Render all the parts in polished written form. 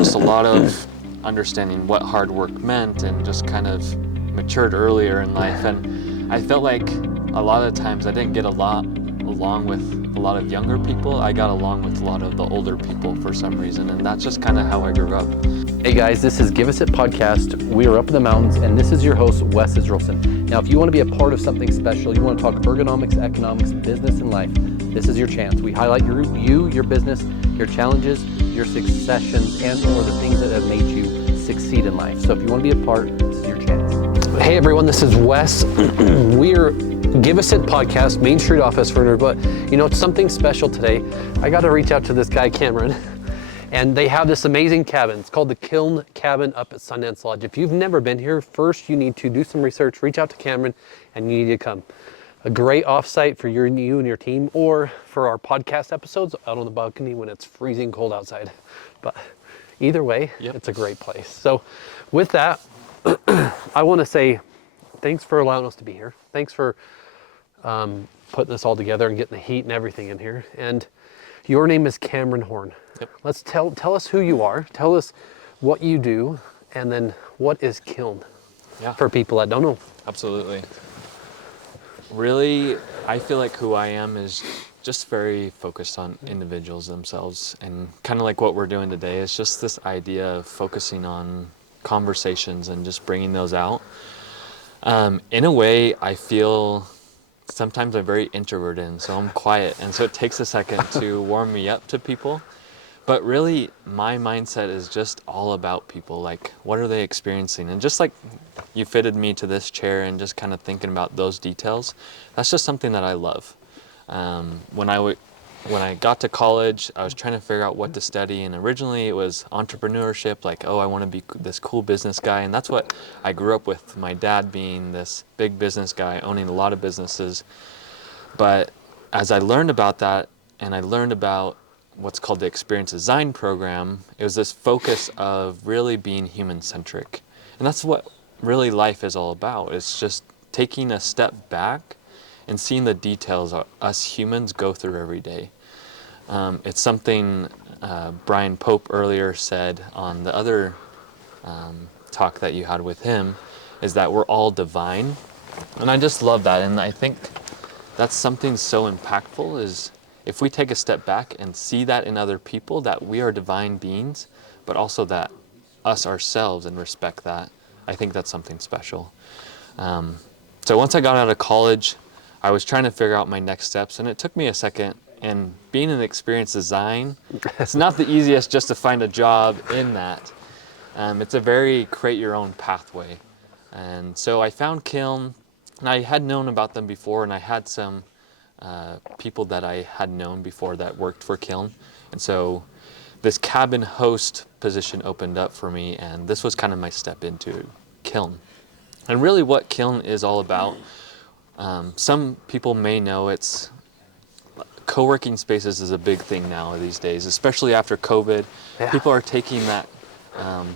just a lot of understanding what hard work meant and just kind of matured earlier in life. And I felt like a lot of times I didn't get along with a lot of younger people. I got along with a lot of the older people for some reason, and that's just kind of how I grew up. Hey guys, this is Give Us It Podcast. We are up in the mountains, and this is your host, Wes Israelson. Now, if you want to be a part of something special, you want to talk ergonomics, economics, business, and life, this is your chance. We highlight your business, your challenges, your successions, and or the things that have made you succeed in life. So if you want to be a part, this is your chance. Hey everyone, this is Wes. We're Give Us It Podcast, Main Street office furniture, but you know, it's something special today. I got to reach out to this guy, Camren. And they have this amazing cabin. It's called the Kiln cabin up at Sundance Lodge. If you've never been here, first you need to do some research, reach out to Camren, and you need to come. A great offsite for you and your team, or for our podcast episodes out on the balcony when it's freezing cold outside. But either way, It's a great place. So with that, I want to say thanks for allowing us to be here. Thanks for putting this all together and getting the heat and everything in here. And your name is Camren Horn. Yep. Let's tell us who you are. Tell us what you do, and then what is Kiln for people that don't know. Absolutely. Really, I feel like who I am is just very focused on individuals themselves, and kind of like what we're doing today is just this idea of focusing on conversations and just bringing those out. In a way, I feel sometimes I'm very introverted, and so I'm quiet, and so it takes a second to warm me up to people. But really, my mindset is just all about people. Like, what are they experiencing? And just like you fitted me to this chair and just kind of thinking about those details, that's just something that I love. When I got to college, I was trying to figure out what to study, and originally it was entrepreneurship, like, oh, I want to be this cool business guy, and that's what I grew up with, my dad being this big business guy, owning a lot of businesses. But as I learned about that, and I learned about what's called the Experience Design program, it was this focus of really being human-centric. And that's what really life is all about. It's just taking a step back and seeing the details us humans go through every day. It's something Brian Pope earlier said on the other talk that you had with him, is that we're all divine. And I just love that. And I think that's something so impactful, is if we take a step back and see that in other people, that we are divine beings, but also that us ourselves, and respect that, I think that's something special. So once I got out of college, I was trying to figure out my next steps, and it took me a second. And being in experience design, it's not the easiest just to find a job in that. It's a very create your own pathway. And so I found Kiln, and I had known about them before, and I had some people that I had known before that worked for Kiln. And so this cabin host position opened up for me, and this was kind of my step into Kiln. And really what Kiln is all about, some people may know it's co-working spaces is a big thing now these days, especially after COVID. Yeah. People are taking that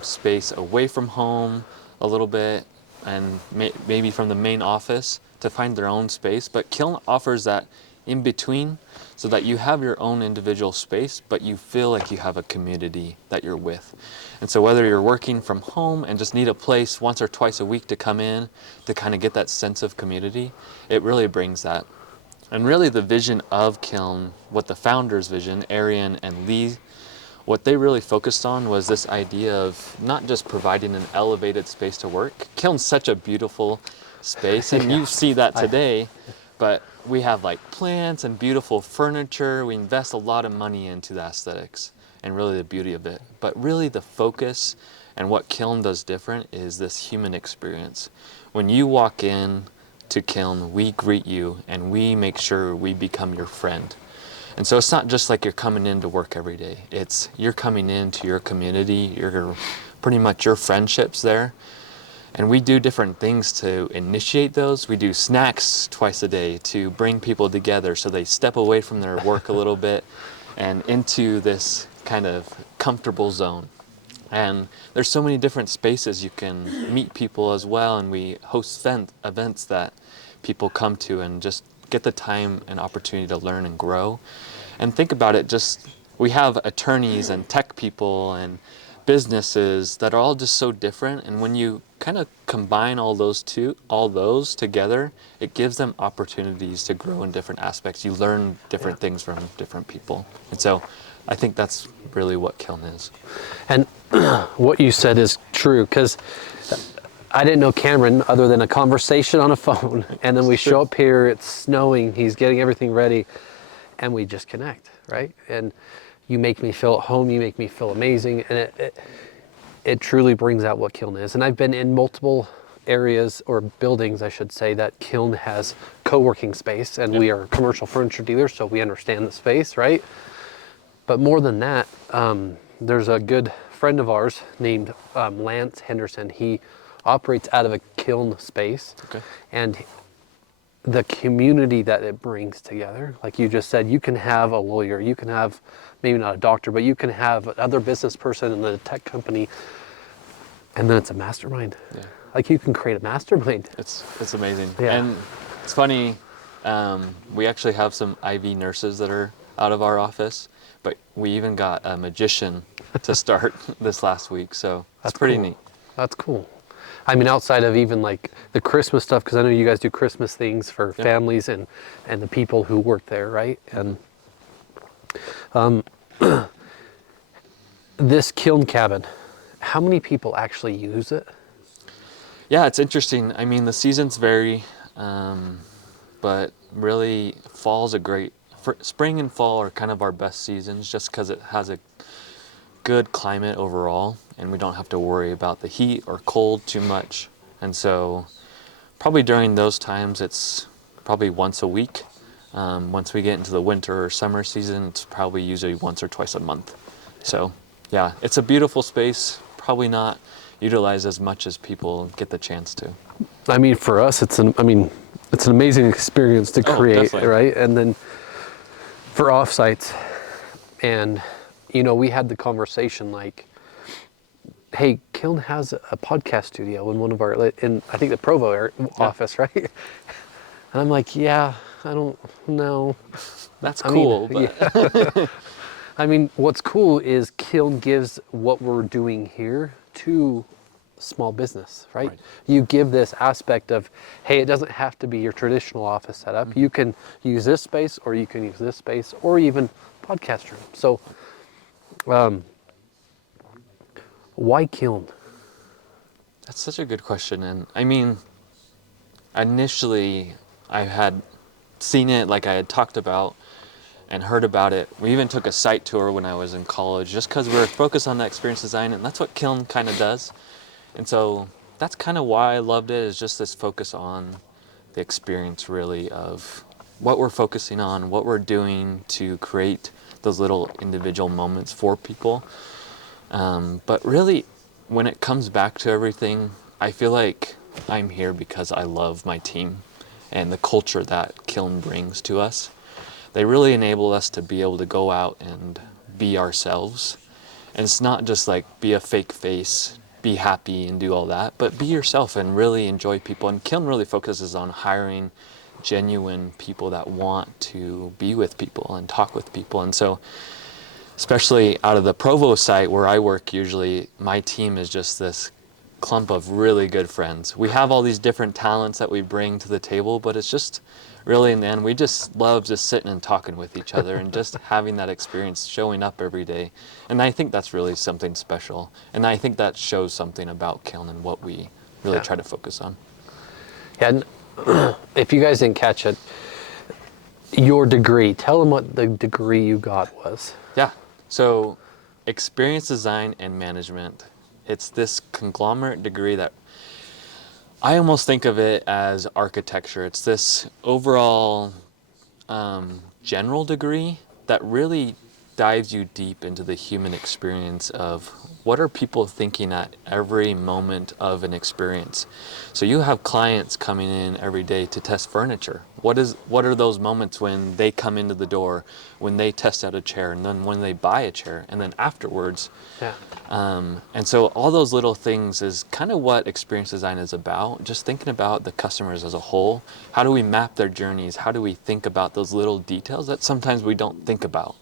space away from home a little bit, and maybe from the main office, to find their own space. But Kiln offers that in between, so that you have your own individual space, but you feel like you have a community that you're with. And so whether you're working from home and just need a place once or twice a week to come in to kind of get that sense of community, it really brings that. And really the vision of Kiln, what the founders' vision, Arian and Lee, what they really focused on was this idea of not just providing an elevated space to work. Kiln's such a beautiful space, and you see that today, but we have like plants and beautiful furniture. We invest a lot of money into the aesthetics and really the beauty of it. But really the focus and what Kiln does different is this human experience. When you walk in to Kiln, we greet you and we make sure we become your friend. And so it's not just like you're coming in to work every day. It's you're coming into your community, you're pretty much your friendships there. And we do different things to initiate those. We do snacks twice a day to bring people together so they step away from their work a little bit and into this kind of comfortable zone. And there's so many different spaces you can meet people as well, and we host events that people come to and just get the time and opportunity to learn and grow. And think about it, just we have attorneys and tech people and businesses that are all just so different, and when you kind of combine all those together, it gives them opportunities to grow in different aspects. You learn different things from different people, and so I think that's really what Kiln is. And what you said is true, because I didn't know Camren other than a conversation on a phone, and then we show up here, it's snowing, he's getting everything ready, and we just connect, right? And you make me feel at home, you make me feel amazing, and it truly brings out what Kiln is. And I've been in multiple areas, or buildings I should say, that Kiln has co-working space, and we are commercial furniture dealers, so we understand the space, right? But more than that, there's a good friend of ours named Lance Henderson. He operates out of a Kiln space, and the community that it brings together, like you just said, you can have a lawyer, you can have maybe not a doctor, but you can have another business person in the tech company, and then it's a mastermind. Like you can create a mastermind. It's amazing. And it's funny, we actually have some IV nurses that are out of our office, but we even got a magician to start this last week, so that's pretty neat. That's cool. I mean, outside of even like the Christmas stuff, because I know you guys do Christmas things for families and the people who work there, right? And this Kiln cabin, how many people actually use it? Yeah, it's interesting. I mean, the seasons vary, but really fall's spring and fall are kind of our best seasons, just because it has a good climate overall, and we don't have to worry about the heat or cold too much. And so probably during those times, it's probably once a week. Once we get into the winter or summer season, it's probably usually once or twice a month. So yeah, it's a beautiful space, probably not utilized as much as people get the chance to. I mean, for us, it's an amazing experience to create, right? And then for offsites, and you know, we had the conversation like, hey, Kiln has a podcast studio in one of our, in I think the Provo office, right? And I'm like, yeah, I don't know. That's cool. But I mean, what's cool is Kiln gives what we're doing here to small business, right? You give this aspect of, hey, it doesn't have to be your traditional office setup. You can use this space, or you can use this space, or even podcast room. So, why Kiln? That's such a good question. And I mean, initially I had seen it, like I had talked about and heard about it. We even took a site tour when I was in college, just because we were focused on that experience design, and that's what Kiln kind of does. And so that's kind of why I loved it, is just this focus on the experience really of what we're focusing on, what we're doing to create those little individual moments for people. But really, when it comes back to everything, I feel like I'm here because I love my team and the culture that Kiln brings to us. They really enable us to be able to go out and be ourselves. And it's not just like be a fake face, be happy and do all that, but be yourself and really enjoy people. And Kiln really focuses on hiring genuine people that want to be with people and talk with people. And so, especially out of the Provo site where I work, usually my team is just this clump of really good friends. We have all these different talents that we bring to the table, but it's just really, in the end, we just love just sitting and talking with each other and just having that experience, showing up every day. And I think that's really something special. And I think that shows something about Kiln and what we really try to focus on. Yeah, and if you guys didn't catch it, your degree, tell them what the degree you got was. Yeah, so experience design and management. It's this conglomerate degree that I almost think of it as architecture. It's this overall general degree that really dives you deep into the human experience of what are people thinking at every moment of an experience. So you have clients coming in every day to test furniture. What are those moments when they come into the door, when they test out a chair, and then when they buy a chair, and then afterwards. And so all those little things is kind of what experience design is about, just thinking about the customers as a whole. How do we map their journeys? How do we think about those little details that sometimes we don't think about?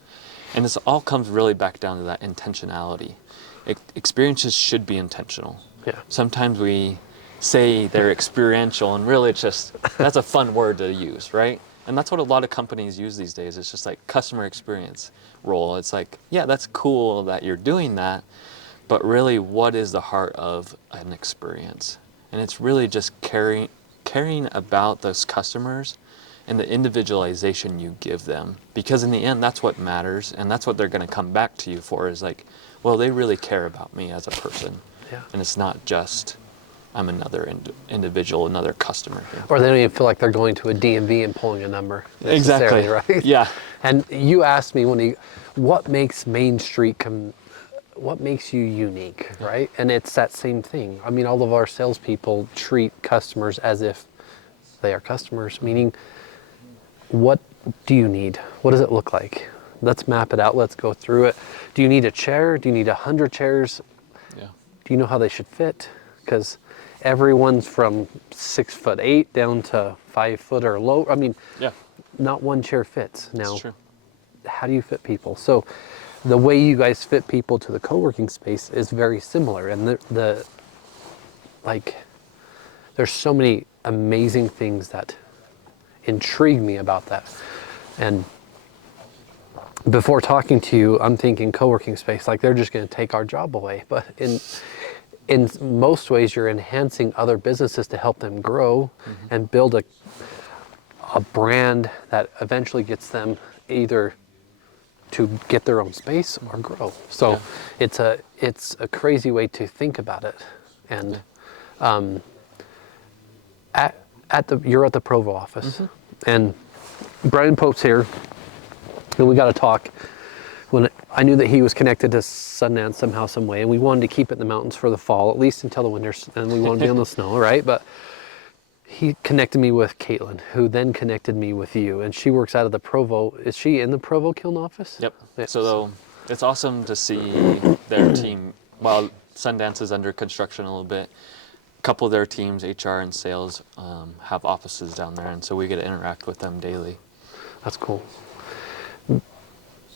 And this all comes really back down to that intentionality. experiences should be intentional. Yeah. Sometimes we say they're experiential, and really it's just, that's a fun word to use, right? And that's what a lot of companies use these days. It's just like customer experience role. It's like, yeah, that's cool that you're doing that, but really what is the heart of an experience? And it's really just caring about those customers and the individualization you give them. Because in the end, that's what matters, and that's what they're going to come back to you for, is like, well, they really care about me as a person. Yeah. And it's not just, I'm another individual, another customer here. Or they don't even feel like they're going to a DMV and pulling a number. Exactly. Right? Yeah. And you asked me what makes Main Street what makes you unique, right? And it's that same thing. I mean, all of our salespeople treat customers as if they are customers, meaning, what do you need? What does it look like? Let's map it out. Let's go through it. Do you need a chair? Do you need 100 chairs? Yeah. Do you know how they should fit? Because everyone's from 6'8" down to 5 foot or low. I mean, Yeah. not one chair fits. Now, That's true. how do you fit people? So the way you guys fit people to the co-working space is very similar. And there's so many amazing things that intrigue me about that. And before talking to you, I'm thinking co-working space, like they're just going to take our job away. But in most ways, you're enhancing other businesses to help them grow and build a brand that eventually gets them either to get their own space or grow. So it's a crazy way to think about it. And you're at the Provo office, and Brian Pope's here, and we got to talk. When I knew that he was connected to Sundance somehow, some way, and we wanted to keep it in the mountains for the fall, at least until the winter, and we wanted to be on the snow, right? But he connected me with Caitlin, who then connected me with you, and she works out of the Provo. Is she in the Provo Kiln office? Yep. Yeah. So it's awesome to see their team, while Sundance is under construction a little bit, a couple of their teams, HR and sales, have offices down there, and so we get to interact with them daily. That's cool.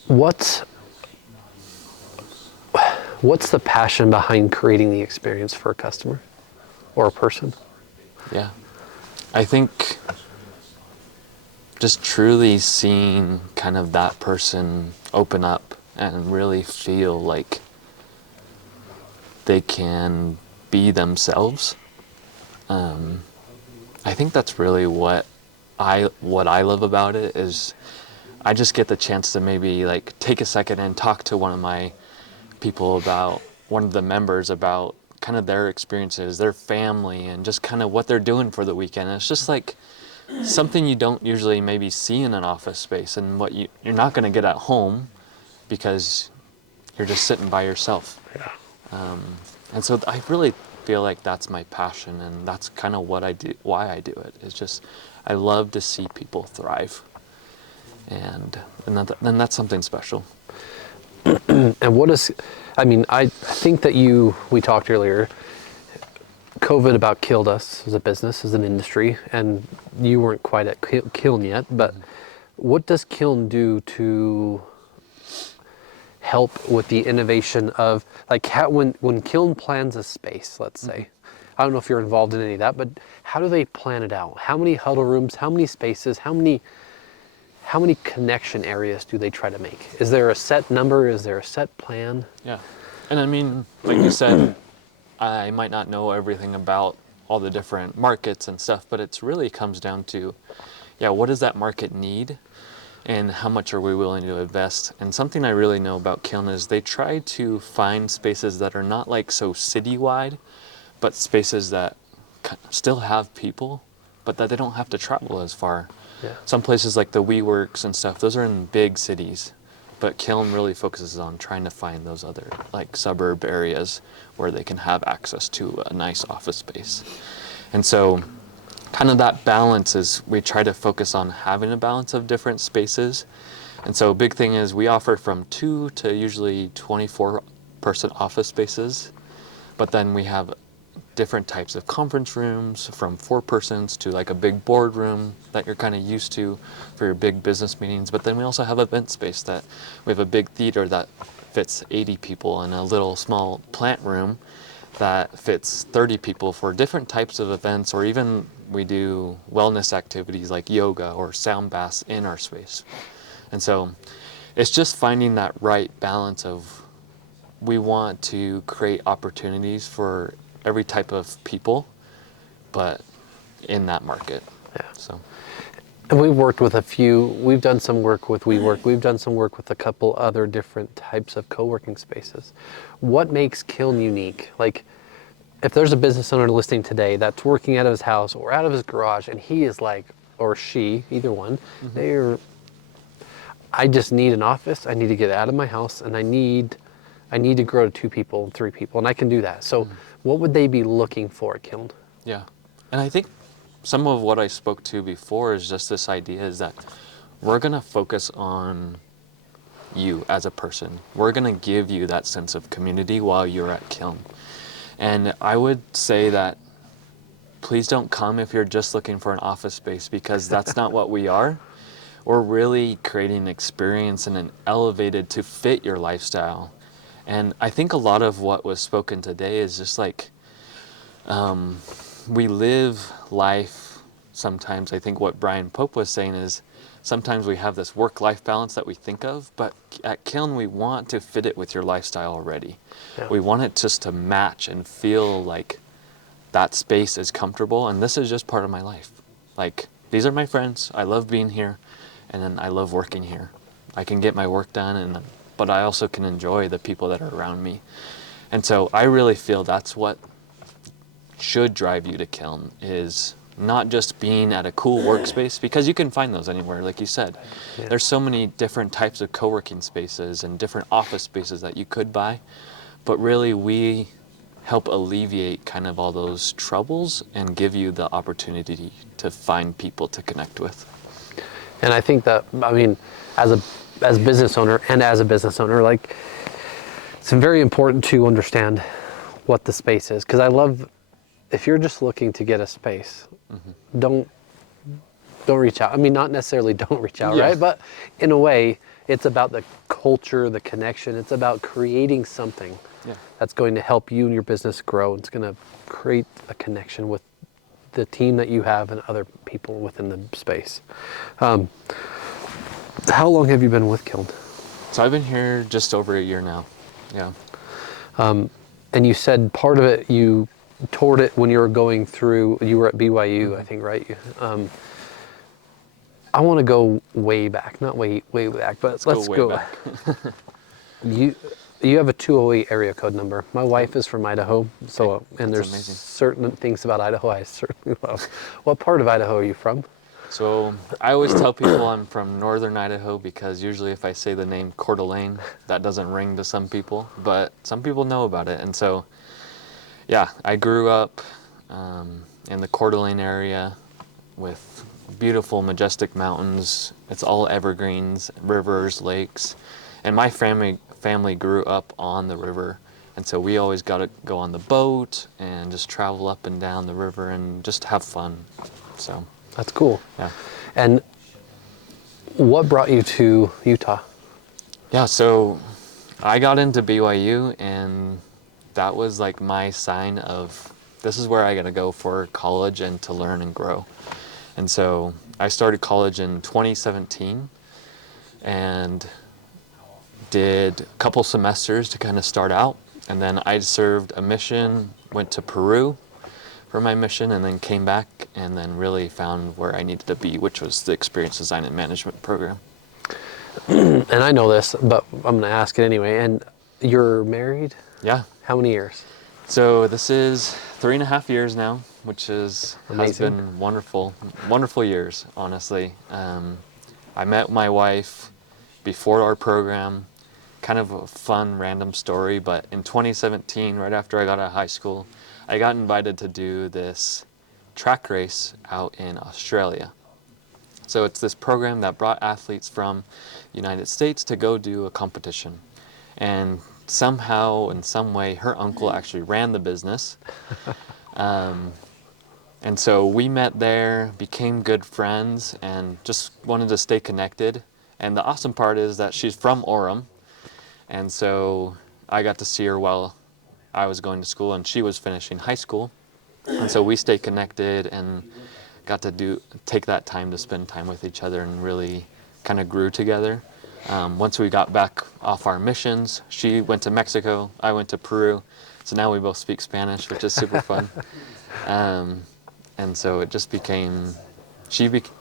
What's the passion behind creating the experience for a customer or a person? Yeah. I think just truly seeing kind of that person open up and really feel like they can be themselves. I think that's really what I love about it, is I just get the chance to maybe like take a second and talk to one of my people about, one of the members about kind of their experiences, their family, and just kind of what they're doing for the weekend. And it's just like something you don't usually maybe see in an office space, and what you're not going to get at home because you're just sitting by yourself. Yeah. And so I really feel like that's my passion, and that's kind of what I do, why I do it. It's just, I love to see people thrive. And that's something special. And I think that we talked earlier, COVID about killed us as a business, as an industry, and you weren't quite at Kiln yet, but what does Kiln do to help with the innovation of, like, when Kiln plans a space, let's say, I don't know if you're involved in any of that, but how do they plan it out? How many huddle rooms, how many spaces, how many connection areas do they try to make? Is there a set number? Is there a set plan? Yeah. And I mean, like you said, I might not know everything about all the different markets and stuff, but it really comes down to, what does that market need? And how much are we willing to invest? And something I really know about Kiln is they try to find spaces that are not like so citywide, but spaces that still have people, but that they don't have to travel as far. Yeah. Some places like the WeWorks and stuff, those are in big cities, but Kiln really focuses on trying to find those other like suburb areas where they can have access to a nice office space. And so kind of that balance is, we try to focus on having a balance of different spaces. And so a big thing is we offer from 2 to usually 24-person office spaces, but then we have different types of conference rooms, from 4 persons to like a big boardroom that you're kind of used to for your big business meetings. But then we also have event space, that we have a big theater that fits 80 people in a little small plant room that fits 30 people for different types of events, or even we do wellness activities like yoga or sound baths in our space. And so it's just finding that right balance of, we want to create opportunities for every type of people, but in that market. Yeah. So. And we've worked with we've done some work with WeWork, we've done some work with a couple other different types of co-working spaces. What makes Kiln unique? Like, if there's a business owner listening today that's working out of his house or out of his garage, and he is like, or she, either one, I just need an office, I need to get out of my house, and I need to grow to 2 people, 3 people, and I can do that. So what would they be looking for at Kiln? Yeah. And I think some of what I spoke to before is just this idea is that we're going to focus on you as a person. We're going to give you that sense of community while you're at Kiln. And I would say that please don't come if you're just looking for an office space, because that's not what we are. We're really creating an experience and an elevated to fit your lifestyle. And I think a lot of what was spoken today is just like, we live life sometimes. I think what Brian Pope was saying is sometimes we have this work-life balance that we think of, but at Kiln we want to fit it with your lifestyle already. Yeah. We want it just to match and feel like that space is comfortable, and this is just part of my life. Like, these are my friends, I love being here, and then I love working here. I can get my work done, but I also can enjoy the people that are around me. And so I really feel that's what should drive you to Kiln, is not just being at a cool workspace, because you can find those anywhere, like you said. Yeah. There's so many different types of co-working spaces and different office spaces that you could buy, but really we help alleviate kind of all those troubles and give you the opportunity to find people to connect with. And I think that, I mean, as a business owner, like, it's very important to understand what the space is. Because I love, if you're just looking to get a space, don't reach out. I mean, not necessarily don't reach out, right? But in a way, it's about the culture, the connection. It's about creating something that's going to help you and your business grow. It's going to create a connection with the team that you have and other people within the space. How long have you been with Kiln? So I've been here just over a year now. Yeah. And you said part of it, you toured it when you were going through, you were at BYU, I think, right? I want to go way back, not way back, but let's go back. You have a 208 area code number. My wife is from Idaho, so and there's amazing. Certain things about Idaho I certainly love. What part of Idaho are you from? So I always tell people I'm from northern Idaho, because usually if I say the name Coeur d'Alene, that doesn't ring to some people, but some people know about it. And so, yeah, I grew up in the Coeur d'Alene area with beautiful, majestic mountains. It's all evergreens, rivers, lakes, and my family grew up on the river, and so we always got to go on the boat and just travel up and down the river and just have fun. So that's cool. Yeah. And what brought you to Utah? Yeah, so I got into BYU, and that was like my sign of, this is where I got to go for college and to learn and grow. And so I started college in 2017 and did a couple semesters to kind of start out. And then I served a mission, went to Peru for my mission, and then came back and then really found where I needed to be, which was the Experience Design and Management program. And I know this, but I'm going to ask it anyway. And you're married? Yeah. How many years? So this is 3.5 years now, which has been wonderful years, honestly. I met my wife before our program, kind of a fun, random story, but in 2017, right after I got out of high school, I got invited to do this track race out in Australia. So it's this program that brought athletes from the United States to go do a competition. And somehow, in some way, her uncle actually ran the business. And so we met there, became good friends, and just wanted to stay connected. And the awesome part is that she's from Orem. And so I got to see her while I was going to school and she was finishing high school. And so we stayed connected and got to take that time to spend time with each other and really kind of grew together. Once we got back off our missions, she went to Mexico, I went to Peru. So now we both speak Spanish, which is super fun. And so it just became,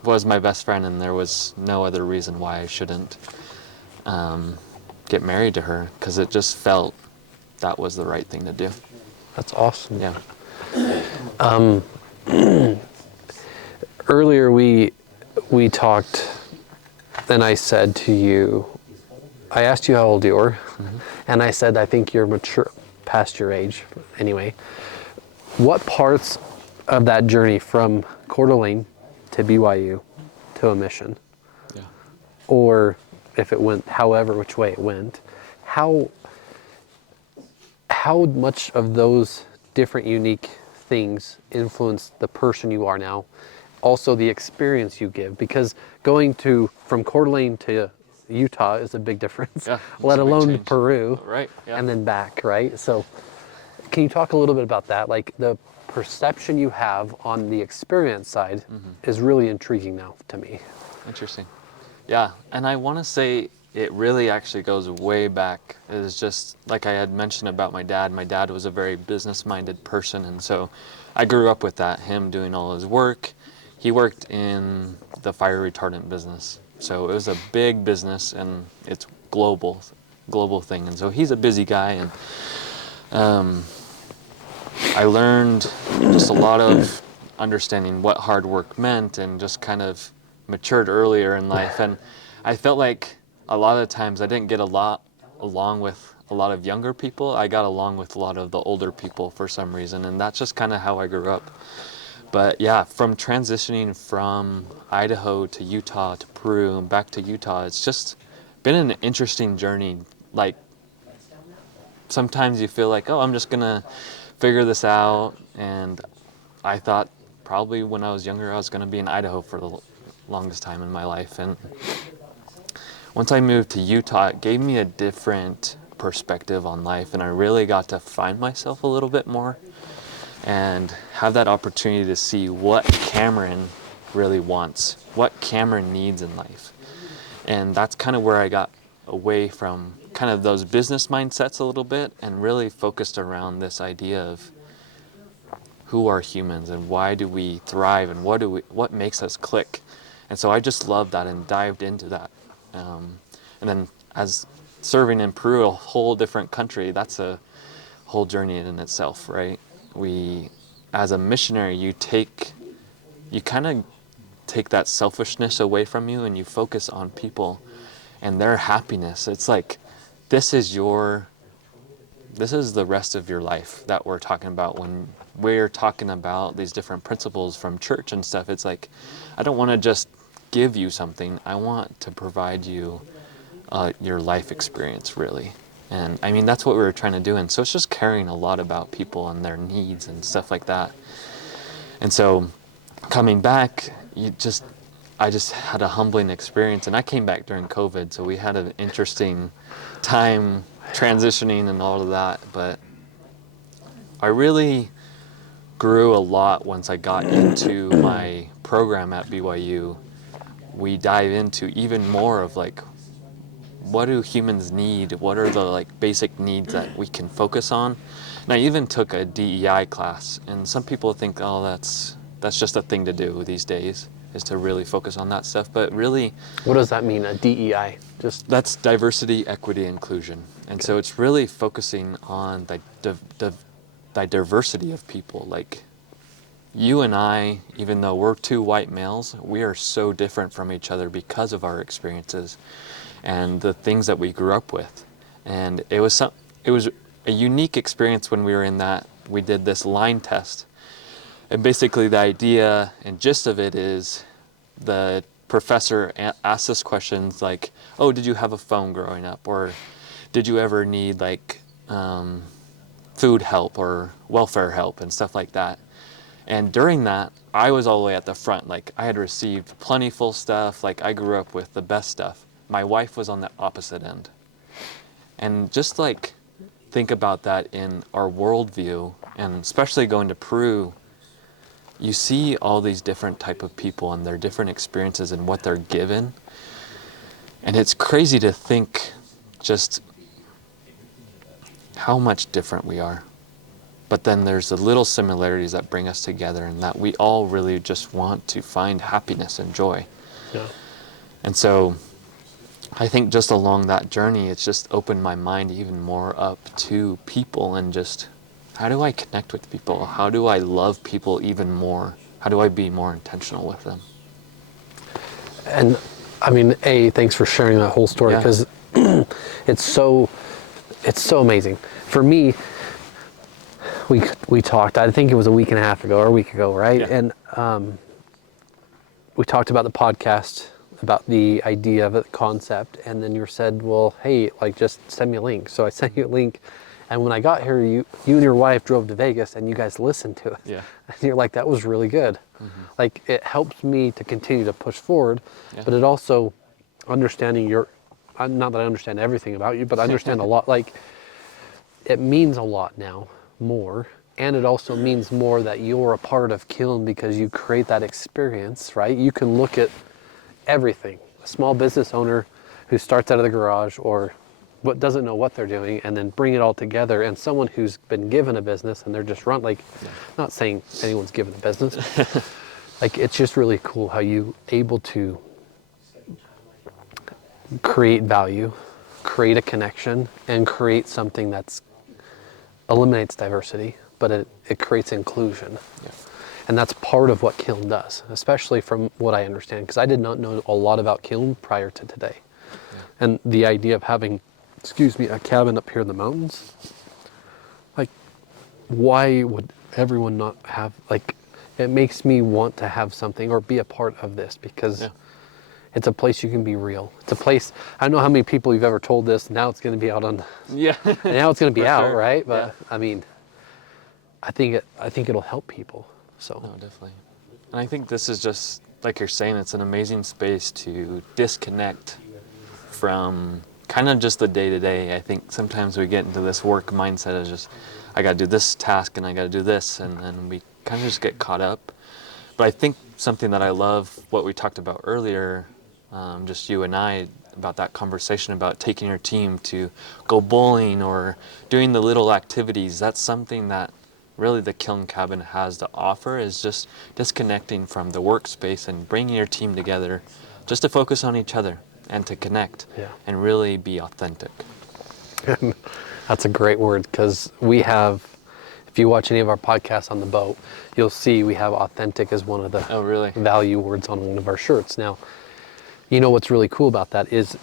was my best friend, and there was no other reason why I shouldn't get married to her, because it just felt that was the right thing to do. That's awesome. Yeah. Earlier we talked, and I said to you, I asked you how old you were, and I said I think you're mature, past your age. Anyway, what parts of that journey from Coeur d'Alene to BYU to a mission, Yeah. or if it went however which way it went, how much of those different unique things influence the person you are now, also the experience you give? Because going from Coeur d'Alene to Utah is a big difference, Yeah, let it's a big alone to change. Peru, Right, yeah. and then back, right? So can you talk a little bit about that? Like the perception you have on the experience side is really intriguing now to me. Interesting. Yeah, and I want to say it really actually goes way back. It is just like I had mentioned about my dad. My dad was a very business-minded person, and so I grew up with that, him doing all his work. He worked in the fire retardant business, so it was a big business, and it's global thing. And so he's a busy guy, and I learned just a lot of understanding what hard work meant, and just kind of matured earlier in life. And I felt like a lot of times I didn't get along with a lot of younger people. I got along with a lot of the older people for some reason, and that's just kind of how I grew up. But yeah, from transitioning from Idaho to Utah to Peru and back to Utah, it's just been an interesting journey. Like, sometimes you feel like, oh, I'm just gonna figure this out. And I thought probably when I was younger, I was gonna be in Idaho for the longest time in my life. And once I moved to Utah, it gave me a different perspective on life, and I really got to find myself a little bit more and have that opportunity to see what Camren really wants, what Camren needs in life. And that's kind of where I got away from kind of those business mindsets a little bit, and really focused around this idea of who are humans and why do we thrive, and what makes us click. And so I just loved that and dived into that. And then as serving in Peru, a whole different country, that's a whole journey in itself, right? As a missionary, you kind of take that selfishness away from you, and you focus on people and their happiness. It's like, this is the rest of your life that we're talking about when we're talking about these different principles from church and stuff. It's like, I don't want to just give you something. I want to provide you your life experience, really. And I mean, that's what we were trying to do. And so it's just caring a lot about people and their needs and stuff like that. And so coming back, I just had a humbling experience. And I came back during COVID, so we had an interesting time transitioning and all of that. But I really grew a lot once I got into my program at BYU. We dive into even more of like, what do humans need? What are the like basic needs that we can focus on? And I even took a DEI class, and some people think, oh, that's just a thing to do these days, is to really focus on that stuff. But really, What does that mean, a DEI? that's diversity, equity, inclusion. And so it's really focusing on the diversity of people. Like, you and I, even though we're two white males, we are so different from each other because of our experiences and the things that we grew up with. And it was a unique experience when we were in that. We did this line test. And basically the idea and gist of it is, the professor asked us questions like, oh, did you have a phone growing up? Or did you ever need like food help or welfare help and stuff like that? And during that, I was all the way at the front. Like, I had received plentiful stuff. Like, I grew up with the best stuff. My wife was on the opposite end. And just like think about that in our worldview, and especially going to Peru, you see all these different type of people and their different experiences and what they're given. And it's crazy to think just how much different we are. But then there's the little similarities that bring us together, and that we all really just want to find happiness and joy. Yeah. And so I think just along that journey, it's just opened my mind even more up to people, and just how do I connect with people? How do I love people even more? How do I be more intentional with them? And I mean, thanks for sharing that whole story, Yeah. because it's so amazing. For me, we talked, I think it was a week and a half ago or a week ago, right? Yeah. And we talked about the podcast, about the idea of the concept, and then you said, well, hey, like, just send me a link. So I sent you a link, and when I got here, you and your wife drove to Vegas, and you guys listened to it. Yeah. And you're like, that was really good. Like, it helps me to continue to push forward, Yeah. but it also, understanding not that I understand everything about you, but I understand a lot. Like, it means a lot now, more. And it also means more that you're a part of Kiln, because you create that experience, right? You can look at everything. A small business owner who starts out of the garage or what doesn't know what they're doing, and then bring it all together, and someone who's been given a business and they're just not saying anyone's given a business. Like, it's just really cool how you able to create value, create a connection, and create something that's eliminates diversity, but it creates inclusion. Yeah. And that's part of what Kiln does, especially from what I understand, because I did not know a lot about Kiln prior to today. Yeah. And the idea of having, a cabin up here in the mountains, like, why would everyone not have, like, it makes me want to have something or be a part of this, because Yeah. it's a place you can be real. It's a place, I don't know how many people you've ever told this, now it's going to be out on, Yeah. and now it's going to be For out, sure. right? But Yeah. I mean, I think it'll help people. So No, definitely. And I think this is just, like you're saying, it's an amazing space to disconnect from kind of just the day-to-day. I think sometimes we get into this work mindset of just, I got to do this task and I got to do this, and then we kind of just get caught up. But I think something that I love, what we talked about earlier, just you and I, about that conversation about taking your team to go bowling or doing the little activities, that's something that really the Kiln Cabin has to offer, is just disconnecting from the workspace and bringing your team together just to focus on each other and to connect and really be authentic. that's a great word, because we have, if you watch any of our podcasts on the boat, you'll see we have authentic as one of the really? value words on one of our shirts. Now, you know what's really cool about that is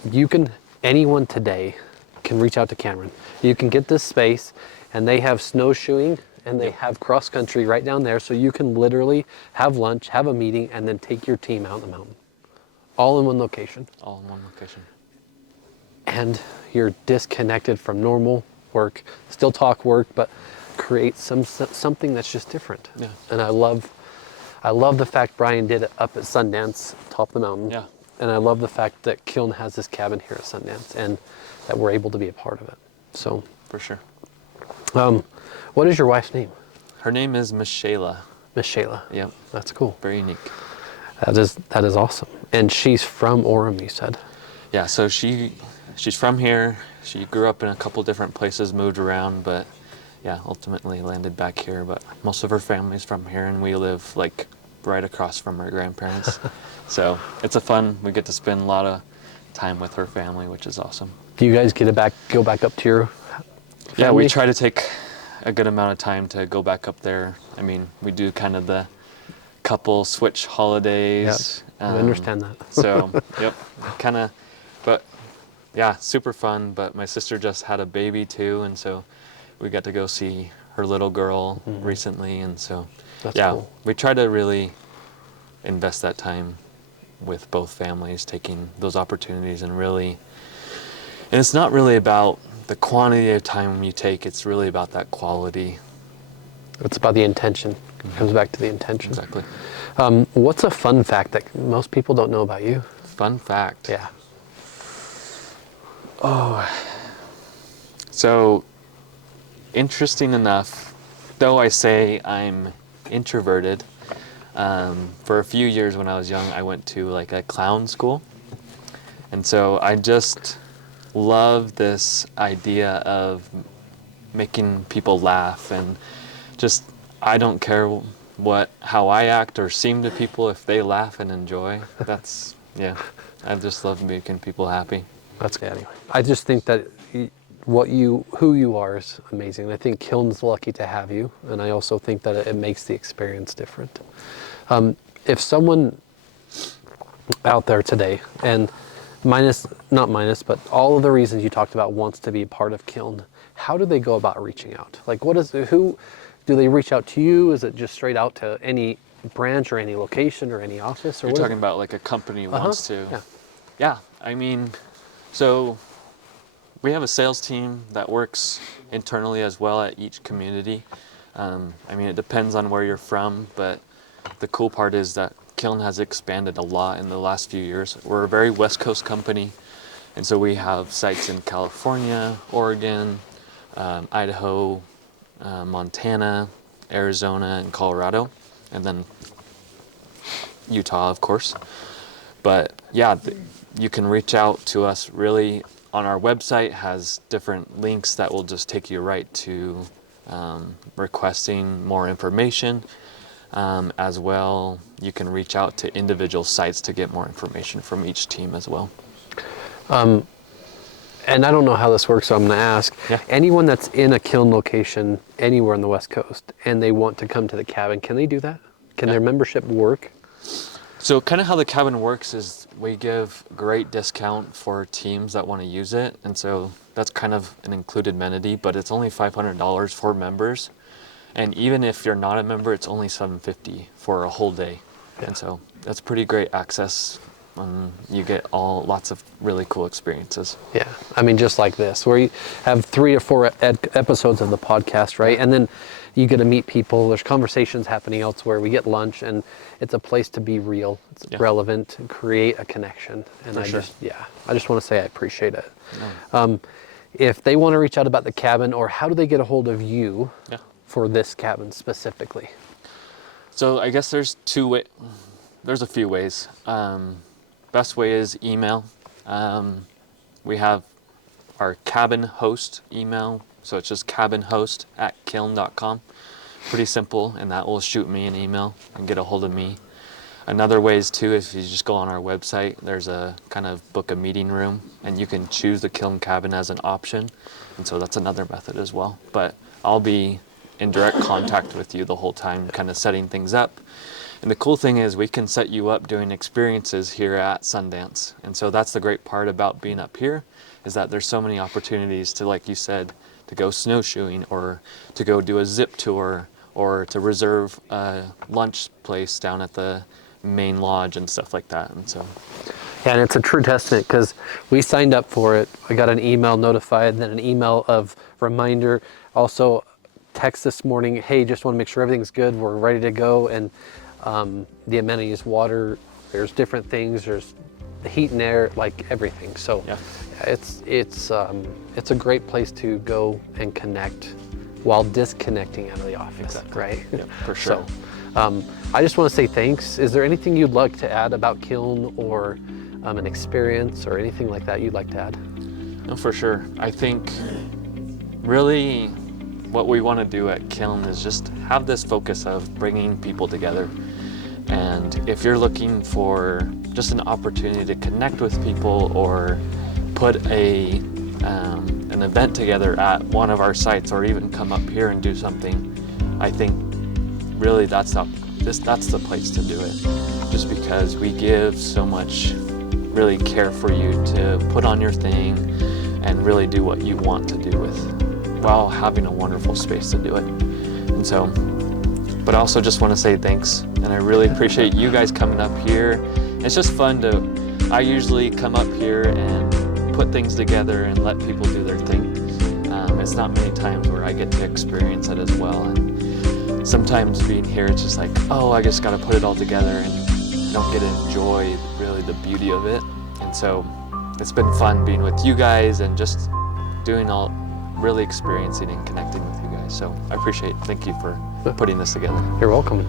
anyone today can reach out to Camren. You can get this space, and they have snowshoeing and they have cross country right down there, so you can literally have lunch, have a meeting, and then take your team out in the mountain. All in one location. All in one location. And you're disconnected from normal work, still talk work, but create something that's just different. Yeah. And I love the fact Brian did it up at Sundance, top of the mountain. Yeah. And I love the fact that Kiln has this cabin here at Sundance, and that we're able to be a part of it. So, For sure. what is your wife's name? Her name is Miss Shayla. Miss Shayla. Yep. That's cool. Very unique. That is awesome. And she's from Orem, you said. Yeah, so she's from here. She grew up in a couple different places, moved around, but yeah, ultimately landed back here. But most of her family's from here, and we live like right across from her grandparents. So it's we get to spend a lot of time with her family, which is awesome. Do you guys go back up to your family? Yeah, we try to take a good amount of time to go back up there. I mean, we do kind of the couple switch holidays. Yep, I understand that. So, yep, kind of, but yeah, super fun. But my sister just had a baby too, and so we got to go see her little girl recently, and so That's yeah, cool. we try to really invest that time with both families, taking those opportunities, and it's not really about the quantity of time you take, it's really about that quality. It's about the intention. It comes back to the intention. Exactly. What's a fun fact that most people don't know about you? Fun fact. Yeah. So, interesting enough, though I say I'm introverted, for a few years when I was young, I went to like a clown school. And so I just love this idea of making people laugh, and just, I don't care how I act or seem to people. If they laugh and enjoy, that's, yeah, I just love making people happy. That's good. Anyway, I just think that who you are is amazing. I think Kiln's lucky to have you, and I also think that it makes the experience different. If someone out there today, and but all of the reasons you talked about wants to be a part of Kiln, how do they go about reaching out? Like, who do they reach out to you? Is it just straight out to any branch or any location or any office? Or You're talking about like a company wants to. Yeah, I mean, so we have a sales team that works internally as well at each community. I mean, it depends on where you're from, but the cool part is that Kiln has expanded a lot in the last few years. We're a very West Coast company, and so we have sites in California, Oregon, Idaho, Montana, Arizona, and Colorado, and then Utah, of course. But yeah, you can reach out to us really on our website. Has different links that will just take you right to requesting more information. As well, you can reach out to individual sites to get more information from each team as well. And I don't know how this works, so I'm going to ask. Yeah. Anyone that's in a Kiln location anywhere on the West Coast and they want to come to the cabin, can they do that? Can their membership work? So kind of how the cabin works is we give great discount for teams that want to use it. And so that's kind of an included amenity, but it's only $500 for members. And even if you're not a member, it's only $750 for a whole day. Yeah. And so that's pretty great access. You get lots of really cool experiences. Yeah, I mean, just like this, where you have 3 or 4 episodes of the podcast, right? And then you get to meet people. There's conversations happening elsewhere. We get lunch, and it's a place to be real. It's relevant, and create a connection. And I just want to say I appreciate it. Yeah. If they want to reach out about the cabin, or how do they get a hold of you for this cabin specifically? So I guess there's a few ways. Best way is email. We have our cabin host email, so it's just cabinhost@kiln.com. Pretty simple, and that will shoot me an email and get a hold of me. Another way is too, if you just go on our website, there's a kind of book a meeting room, and you can choose the Kiln cabin as an option, and so that's another method as well. But I'll be in direct contact with you the whole time, kind of setting things up. And the cool thing is we can set you up doing experiences here at Sundance. And so that's the great part about being up here, is that there's so many opportunities to, like you said, to go snowshoeing, or to go do a zip tour, or to reserve a lunch place down at the main lodge and stuff like that. And so yeah, and it's a true testament, because we signed up for it. I got an email notified, then an email of reminder, also text this morning, hey, just want to make sure everything's good, we're ready to go. And the amenities, water, there's different things, there's the heat and air, like everything. So it's a great place to go and connect while disconnecting out of the office, right? Yeah, for sure. So I just want to say thanks. Is there anything you'd like to add about Kiln, or an experience or anything like that you'd like to add? No, for sure. I think really what we want to do at Kiln is just have this focus of bringing people together. And if you're looking for just an opportunity to connect with people, or put an event together at one of our sites, or even come up here and do something, I think really that's the place to do it. Just because we give so much really care for you to put on your thing and really do what you want to do while having a wonderful space to do it. And so, but I also just want to say thanks, and I really appreciate you guys coming up here. It's just fun I usually come up here and put things together and let people do their thing. It's not many times where I get to experience it as well. And sometimes being here, it's just like, oh, I just got to put it all together, and I don't get to enjoy really the beauty of it. And so it's been fun being with you guys and just doing really experiencing and connecting with you guys. So I appreciate, thank you for putting this together. You're welcome.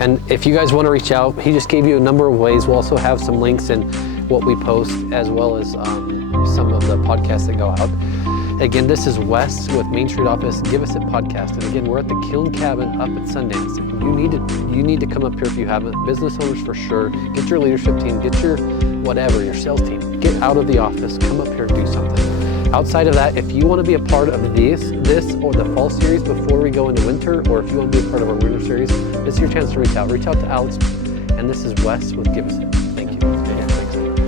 And if you guys want to reach out, he just gave you a number of ways. We'll also have some links in what we post, as well as some of the podcasts that go out. Again, this is Wes with Main Street Office. Give Us It Podcast. And again, we're at the Kiln Cabin up at Sundance. You need to come up here if you haven't. Business owners for sure. Get your leadership team. Get your whatever, your sales team. Get out of the office. Come up here and do something. Outside of that, if you want to be a part of this or the fall series before we go into winter, or if you want to be a part of our winter series, this is your chance to reach out. Reach out to Alex. And this is Wes with Give Us It.